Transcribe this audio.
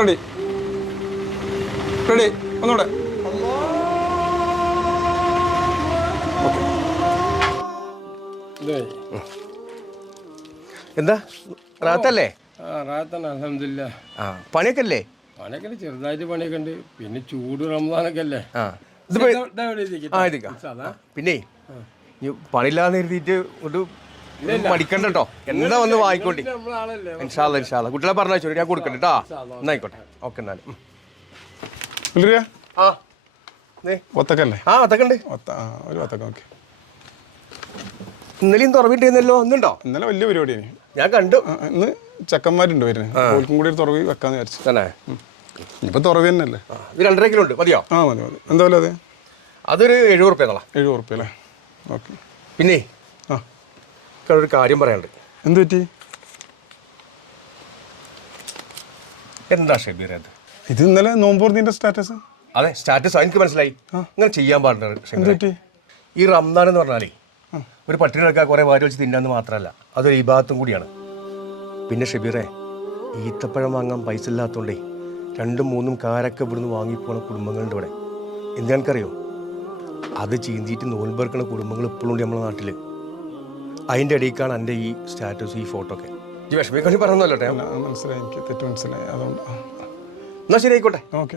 Ready ready ഒന്നുകൂടെ. എന്താ റാത്തല്ലേ? റാത്താണ് അൽഹംദുലില്ലാ. പണിയൊക്കെ അല്ലേ? പണിയൊക്കെ ചെറുതായിട്ട് പണിയൊക്കെ ഉണ്ട്. പിന്നെ ചൂട് റമദാനൊക്കെ അല്ലേ. പിന്നെ പണിയില്ലാന്ന് എഴുതിയിട്ട് ഒരു പഠിക്കണ്ട കേട്ടോ. എന്താ വന്ന് വായിക്കോണ്ടി. ഇൻഷാല്ലാ ഇൻഷാല്ലാ. കുട്ടികളെ പറഞ്ഞു ഞാൻ കൊടുക്കണ്ട കേട്ടോ. എന്നായിക്കോട്ടെ. ഓക്കെ എന്നാലും ഒത്തക്കല്ലേ? ആ ഒത്തക്കുണ്ട്. ഒരു ഒത്തക്ക. ഓക്കെ. ഇന്നലെയും തുറവിട്ടിരുന്നല്ലോ. ഒന്നുണ്ടോ? ഇന്നലെ വലിയ പരിപാടിയാണ്. ഞാൻ കണ്ടു. ഇന്ന് ചെക്കന്മാരുണ്ട് വരുന്നത്. ഓൽക്കും കൂടി ഒരു തുറവി വെക്കാന്ന് വിചാരിച്ചു. തന്നെ ഇപ്പൊ തുറവി തന്നെയല്ലേ? ഇത് 2.5 കിലോ ഉണ്ട്. മതിയോ? ആ മതി മതി. എന്താ വില അത്? അതൊരു 70 റുപ്യ. 70 റുപ്യ അല്ലേ? ഓക്കെ. പിന്നെ ആ ഒരു കാര്യം പറയാനുണ്ട്. എന്ത് പറ്റി? എന്താ ഷബീർ അത്? ഇത് ഇന്നലെ നോമ്പൂർന്നിന്റെ സ്റ്റാറ്റസ്. അതെ സ്റ്റാറ്റസ് എനിക്ക് മനസ്സിലായി. ഇങ്ങനെ ചെയ്യാൻ പാടില്ല. ഈ റംദാൻ എന്ന് പറഞ്ഞാലേ ഒരു പട്ടിണി കിടക്കാൻ കുറെ വാരി വെച്ച് തിന്നാന്ന് മാത്രമല്ല, അതൊരു ഇബാദത്തും കൂടിയാണ്. പിന്നെ ഷബീറെ, ഈത്തപ്പഴം വാങ്ങാൻ പൈസ ഇല്ലാത്തതുകൊണ്ടേ 2ഉം 3ഉം കാരൊക്കെ ഇവിടുന്ന് വാങ്ങിപ്പോണ കുടുംബങ്ങളുണ്ട് ഇവിടെ. എന്താണെനിക്കറിയോ? അത് ചീന്തിയിട്ട് നോൽബെറുക്കണ കുടുംബങ്ങൾ ഇപ്പോഴും ഉണ്ട് നമ്മുടെ നാട്ടിൽ. അതിൻ്റെ ഇടയ്ക്കാണ് എൻ്റെ ഈ സ്റ്റാറ്റസ്, ഈ ഫോട്ടോ ഒക്കെ. ഈ വിഷമിക്കാൻ പറഞ്ഞല്ലോ. മനസ്സിലായി, എനിക്ക് തെറ്റ് മനസ്സിലായി. അതുകൊണ്ട് എന്നാ ശരി ആയിക്കോട്ടെ. ഓക്കെ.